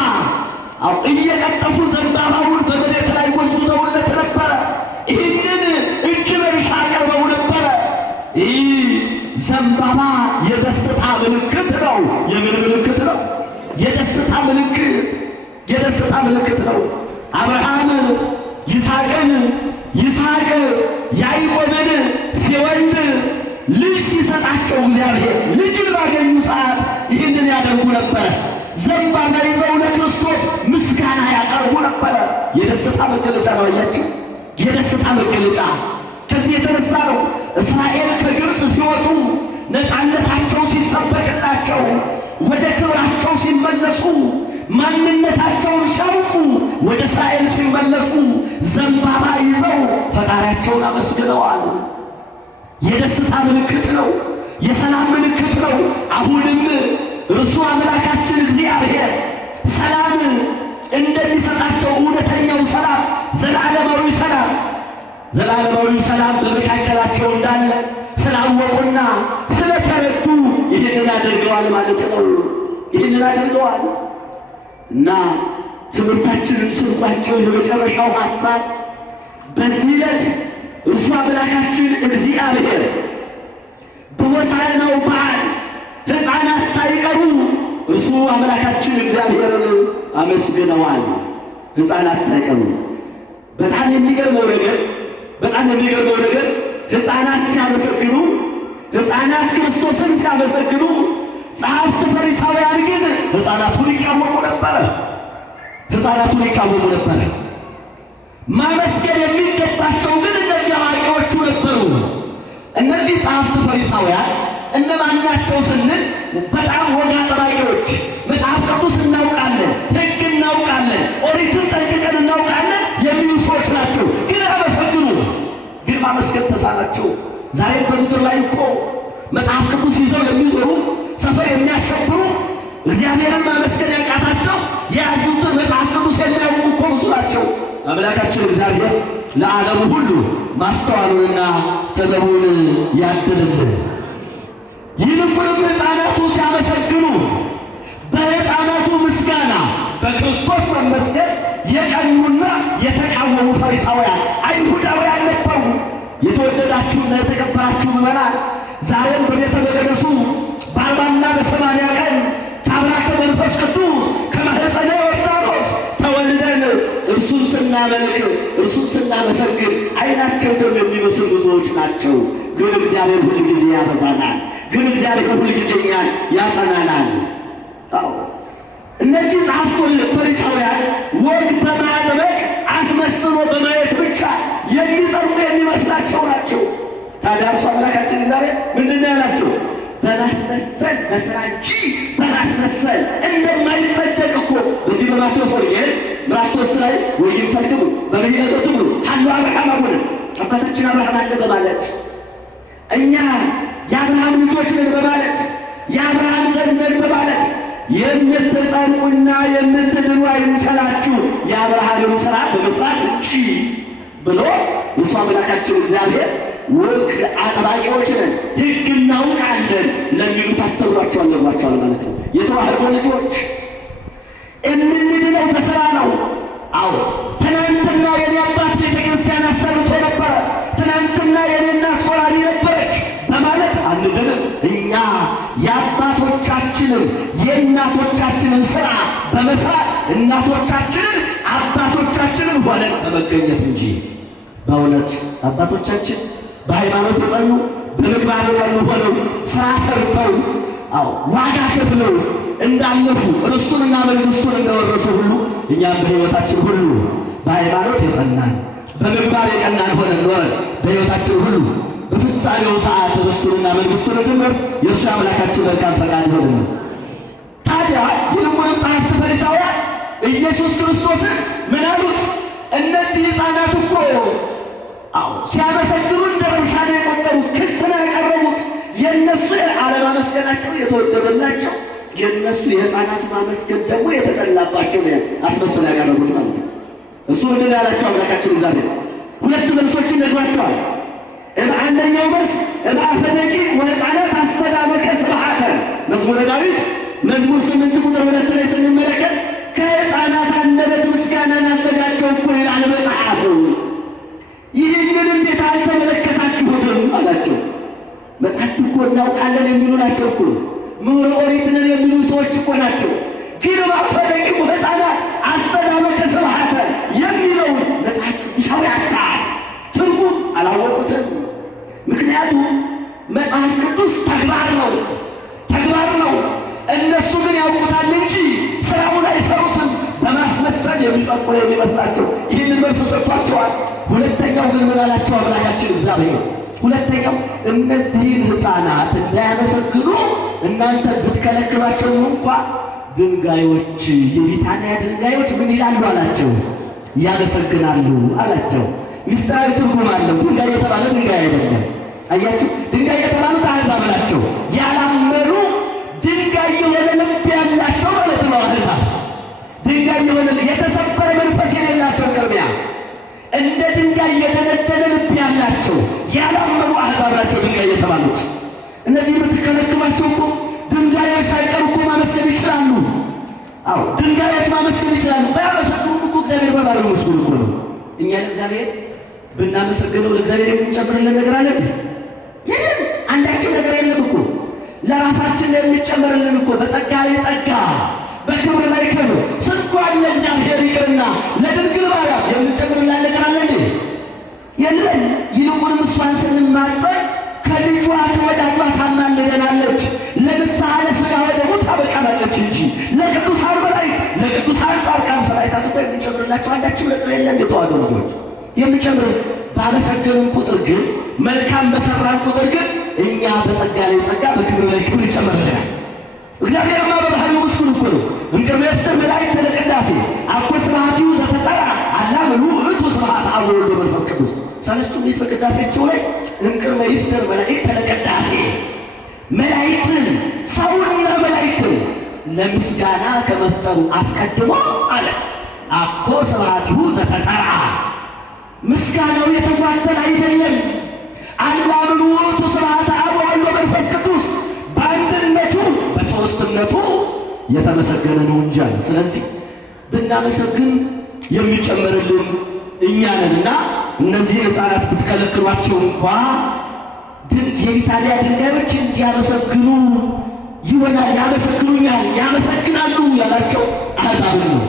እየቀጠፉ ዘንባባውን በመሬት ላይ ወዝውዘውለት ነበረ። ይህንን እጅ መንሻ ቀርበው ነበረ። ይህ ዘንባባ የደስታ ምልክት ነው። የምን ምልክት ነው? የደስታ ምልክት፣ የደስታ ምልክት ነው። አብርሃም ይስሐቅ ያዕቆብን ሲወልድ ልጅ ሲሰጣቸው እግዚአብሔር ልጅን ባገኙ ሰዓት ይህንን ያደርጉ ነበረ። ዘንባባ ይዘው ለክርስቶስ ምስጋና ያቀርቡ ነበረ። የደስታ መገለጫ ነው። አያችሁ፣ የደስታ መገለጫ። ከዚህ የተነሳ ነው እስራኤል ከግብፅ ሲወጡ ነፃነታቸው ሲሰበክላቸው ወደ ክብራቸው ሲመለሱ ማንነታቸውን ሲያውቁ ወደ እስራኤል ሲመለሱ ዘንባባ ይዘው ፈጣሪያቸውን አመስግነዋል። የደስታ ምልክት ነው። የሰላም ምልክት ነው። አሁንም እርሱ አምላካችን እግዚአብሔር ሰላም እንደሚሰጣቸው እውነተኛው ሰላም፣ ዘላለማዊ ሰላም በመካከላቸው እንዳለ ስላወቁና ስለተረዱ ይህንን አድርገዋል ማለት ነው። ይህንን አድርገዋል እና ትምህርታችንን ስንቋጨው የመጨረሻው ሐሳብ በዚህ ዕለት እርሱ አምላካችን እግዚአብሔር በሆሳዕናው በዓል ሕፃናት ሳይቀሩ እርሱ አምላካችን እግዚአብሔርን አመስግነዋል። ሕፃናት ሳይቀሩ። በጣም የሚገርመው ነገር ሕፃናት ሲያመሰግኑ፣ ሕፃናት ክርስቶስን ሲያመሰግኑ፣ ጸሐፍት ፈሪሳውያን ግን ሕፃናቱን ይቃወሙ ነበረ። ማመስገን የሚገባቸው ግን እነዚህ አዋቂዎቹ ነበሩ። እነዚህ ጸሐፍት ፈሪሳውያን እነማን ናቸው ስንል በጣም ወግ አጥባቂዎች፣ መጽሐፍ ቅዱስ እናውቃለን፣ ሕግ እናውቃለን፣ ኦሪትን ጠንቅቀን እናውቃለን የሚሉ ሰዎች ናቸው። ግን ማመስገን ተሳናቸው። ዛሬ በምድር ላይ እኮ መጽሐፍ ቅዱስ ይዘው የሚዞሩ ሰፈር የሚያሸብሩ እግዚአብሔርን ማመስገን ያቃታቸው የያዙትን መጽሐፍ ቅዱስ የሚያውቁ እኮ ብዙ ናቸው። አምላካችን እግዚአብሔር ለዓለሙ ሁሉ ማስተዋሉንና ጥበቡን ያድልልን። ይልቁንም ሕፃናቱ ሲያመሰግኑ በሕፃናቱ ምስጋና በክርስቶስ መመስገን የቀኙና የተቃወሙ ፈሪሳውያን አይሁዳውያን ነበሩ። የተወደዳችሁና የተከበራችሁ ምዕመናን ዛሬም በቤተ መቅደሱ በ40ና በ80 ቀን ከአምላከ መንፈስ ቅዱስ ከማኅፀነ ዮርዳኖስ ተወልደን እርሱን ስናመልክ እርሱን ስናመሰግን ዓይናቸው ደም የሚመስሉ ብዙዎች ናቸው። ግን እግዚአብሔር ሁል ጊዜ ያበዛናል። ግን እግዚአብሔር ሁል ጊዜ እኛን ያጸናናል። እነዚህ ጸሐፍት ፈሪሳውያን ወግ በማጥበቅ አስመስሎ በማየት ብቻ የሚጸድቁ የሚመስላቸው ናቸው። ታዲያ እርሱ አምላካችን እግዚአብሔር ምንድን ነው ያላቸው? በማስመሰል በሥራ እንጂ በማስመሰል እንደማይጸደቅ እኮ በዚህ በማቴዎስ ወንጌል ምዕራፍ 3 ላይ ወይምሰልክሙ በምሕረቱ ትብሉ ሀሎ አብርሃም አቡነ አባታችን አብርሃም አለ በማለት እኛ የአብርሃም ልጆች ነን በማለት የአብርሃም ዘር ነን በማለት የምትጸድቁና የምትድኑ አይምሰላችሁ የአብርሃምን ሥራ በመስራት እንጂ ብሎ እሱ አምላካችን እግዚአብሔር ወግ አጥባቂዎች ነን ሕግ እናውቃለን ለሚሉት አስተምሯቸዋል ነግሯቸዋል ማለት ነው። የተዋህዶ ልጆች የምንድነው በሥራ ነው። አዎ ትናንትና የኔ አባት ቤተ ክርስቲያን አሰርቶ ነበረ፣ ትናንትና የኔ እናት ቆራቢ ነበረች በማለት አንድንም እኛ የአባቶቻችንን የእናቶቻችንን ሥራ በመስራት እናቶቻችንን አባቶቻችንን ሆነን በመገኘት እንጂ በእውነት አባቶቻችን በሃይማኖት የጸኑ በምግባር የቀኑ ሆነው ሥራ ሰርተው ዋጋ ከፍለው እንዳለፉ ርስቱንና መንግሥቱን እንደወረሱ ሁሉ እኛም በሕይወታችን ሁሉ በሃይማኖት የጸናን በምግባር የቀናን ሆነን ኖረን በሕይወታችን ሁሉ በፍጻሜው ሰዓት ርስቱንና መንግሥቱን እንድንወርስ የእርሱ አምላካችን መልካም ፈቃድ ይሆንልን። ታዲያ ይልቁንም ጸሐፍት ፈሪሳውያን ኢየሱስ ክርስቶስን ምን አሉት? እነዚህ ሕፃናት እኮ ሲያመሰግኑ እንደ ረብሻ ነው የቆጠሩት፣ ክስ ነው ያቀረቡት። የእነሱ አለማመስገናቸው የተወደደላቸው፣ የእነሱ የሕፃናት ማመስገን ደግሞ የተጠላባቸው ነው አስመስለው ያቀረቡት ማለት ነው። እሱ ምንድን ያላቸው አምላካችን እግዚአብሔር ሁለት መልሶችን ነግሯቸዋል። አንደኛው መልስ እምአፈ ደቂቅ ወሕፃናት አስተዳለከ ስብሐተ መዝሙረ ዳዊት መዝሙር 8 ቁጥር 2 ላይ ስንመለከት ከሕፃናት አንደበት ምስጋናን አዘጋጀው እኮ ይላል መጽሐፍ። ይህንን እንዴት አልተመለከታችሁትም አላቸው። መጽሐፍት እኮ እናውቃለን የሚሉ ናቸው እኮ ምሁረ ኦሪት ነን የሚሉ ሰዎች እኮ ናቸው። ግን እምአፈ ደቂቅ ወሕፃናት አስተዳለከ ስብሐተ የሚለውን መጽሐፍ ቅዱሳዊ ሐሳብ ትርጉም አላወቁትም። ምክንያቱም መጽሐፍ ቅዱስ ተግባር ነው። እነሱ ግን ያውቁታል እንጂ ስራውን አይሰሩትም። በማስመሰል የሚጸድቁ የሚመስላቸው ይህንን መልስ ሰጥቷቸዋል። ሁለተኛው ግን ምን አላቸው አምላካችን እግዚአብሔር? ሁለተኛው እነዚህን ሕፃናት እንዳያመሰግኑ እናንተ ብትከለክሏቸው እንኳ ድንጋዮች፣ የቢታንያ ድንጋዮች ምን ይላሉ አላቸው? ያመሰግናሉ አላቸው። ምስጢራዊ ትርጉም አለው። ድንጋይ የተባለ ድንጋይ አይደለም። አያችሁ፣ ድንጋይ የተባሉት አሕዛብ ናቸው። ያላመኑ ድንጋይ የሆነ ልብ ያላቸው ማለት ነው። አሕዛብ ድንጋይ የሆነ የተሰበረ መንፈስ የሌላቸው ቅድሚያ እንደ ድንጋይ የደነደነ ልብ ያላቸው ያላመኑ አሕዛብ ናቸው ድንጋይ የተባሉት። እነዚህ የምትከለክሏቸው እኮ ድንጋዮች ሳይቀሩ እኮ ማመስገን ይችላሉ። አዎ ድንጋዮች ማመስገን ይችላሉ። ባያመሰግኑም እኮ እግዚአብሔር በባህሪው መስጉን እኮ ነው። እኛን እግዚአብሔር ብናመሰግነው ለእግዚአብሔር የምንጨምርልን ነገር አለ? የለም። አንዳቸው ነገር የለም እኮ ለራሳችን የሚጨመርልን እኮ በጸጋ ላይ ጸጋ፣ በክብር ላይ ክብር። ስንኳን ለእግዚአብሔር ይቅርና ለድንግል ማርያም የምንጨምርልን ነገር አለ? የለም። ይልቁንም እሷን ስንማጸን ከልጇ ከወዳጇ ታማልደናለች፣ ለንስሐ ለሥጋ ወደሙ ታበቃናለች እንጂ ለቅዱሳን መላእክት ለቅዱሳን ጻድቃን ሰማዕታት እኮ የምንጨምርላቸው አንዳችን ነገር የለም። የተዋሕዶ ልጆች የምንጨምር ባመሰገኑን ቁጥር ግን መልካም በሰራን ቁጥር ግን እኛ በጸጋ ላይ ጸጋ በክብር ላይ ክብር ይጨመርልናል። እግዚአብሔርማ በባህሪው ምስጉን እኮ ነው። እምቅድመ ይፍጠር መላእክት ለቅዳሴ አኮ ስብሐቲሁ ዘተጸርዐ አላ ምሉእ ውእቱ ስብሐት አብ ወወልድ ወመንፈስ ቅዱስ። ሰለስቱ ምዕት በቅዳሴያቸው ላይ እምቅድመ ይፍጠር መላእክት ለቅዳሴ መላእክትን ሰውንና መላእክትን ለምስጋና ከመፍጠሩ አስቀድሞ አለ አኮ ስብሐቲሁ ዘተጸርዐ ምስጋናው የተጓደለ አይደለም። አላ ምሉእ ውእቱ ስብሐት አብ ወወልድ ወመንፈስ ቅዱስ በአንድነቱ በሦስትነቱ የተመሰገነ ነው እንጂ። ስለዚህ ብናመሰግን የሚጨመርልን እኛ ነንና እነዚህን ሕፃናት ብትከለክሏቸው እንኳ የኢጣሊያ ድንጋዮች እንዲያመሰግኑ ይሆናል፣ ያመሰግኑኛል፣ ያመሰግናሉ ያላቸው አሕዛብን ነው።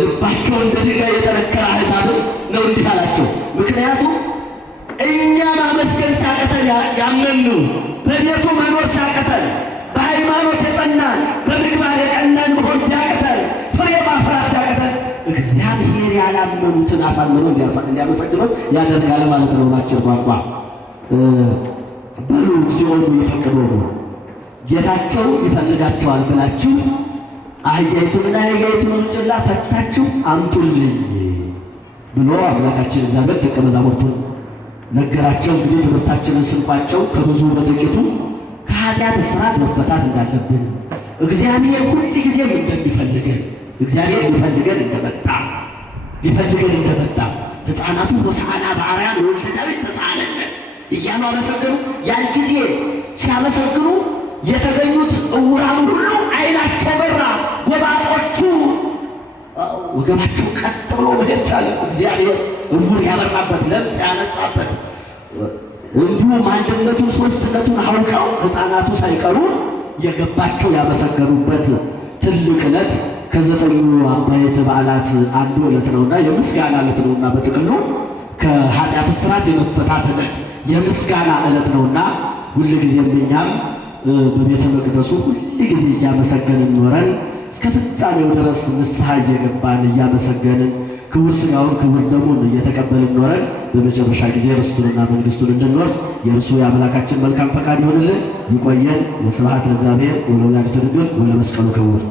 ልባቸው እንደ ድንጋይ የተነከረ አሕዛብን ነው እንዲህ አላቸው። ምክንያቱም እኛ ማመስገን ሲያቅተን ያመንነው፣ በቤቱ መኖር ሲያቅተን፣ በሃይማኖት የጸናን በምግባር የቀናን መሆን ቢያቅተን፣ ፍሬ ማፍራት ቢያቅተን እግዚአብሔር ያላመኑትን አሳምሮ እንዲያመሰግኑት ያደርጋል ማለት ነው። ናቸው ቋንቋ በሉ ሲሆኑ ይፈቅዶሙ ጌታቸው ይፈልጋቸዋል ብላችሁ አህያይቱንና የአህያይቱን ውርንጭላ ፈታችሁ አምጡልኝ ብሎ አምላካችን እግዚአብሔር ደቀ መዛሙርቱን ነገራቸው። እንግዲህ ትምህርታችንን ስንቋጨው ከብዙ በጥቂቱ ከኃጢአት እስራት መፈታት እንዳለብን እግዚአብሔር ሁል ጊዜም እንደሚፈልገን እግዚአብሔር ሊፈልገን እንደመጣ ሕፃናቱ ሆሳዕና በአርያም ለወልደ ዳዊት ተሳለነ እያሉ አመሰገኑ። ያን ጊዜ ሲያመሰግኑ የተገኙት ዕውራኑ ሁሉ ዓይናቸው በራ፣ ጎባጦቹ ወገባቸው ቀጥ ብሎ መሄድ ቻለ። እግዚአብሔር ዕውር ያበራበት፣ ለምጽ ያነጻበት፣ እንዲሁም አንድነቱን ሦስትነቱን አውቀው ሕፃናቱ ሳይቀሩ የገባቸው ያመሰገኑበት ትልቅ ዕለት ከዘጠኙ አበይት በዓላት አንዱ ዕለት ነውና የምስጋና ዕለት ነውና በጥቅሉ ከኃጢአት እስራት የመፈታት ዕለት የምስጋና ዕለት ነውና ሁልጊዜም እኛም በቤተ መቅደሱ ሁልጊዜ እያመሰገንን ኖረን እስከ ፍጻሜው ድረስ ንስሐ እየገባን እያመሰገንን ክቡር ሥጋውን ክቡር ደሙን እየተቀበልን ኖረን በመጨረሻ ጊዜ ርስቱንና መንግሥቱን እንድንወርስ የእርሱ የአምላካችን መልካም ፈቃድ ይሆንልን። ይቆየን። ወስብሐት ለእግዚአብሔር ወለወላዲቱ ድንግል ወለመስቀሉ ክቡር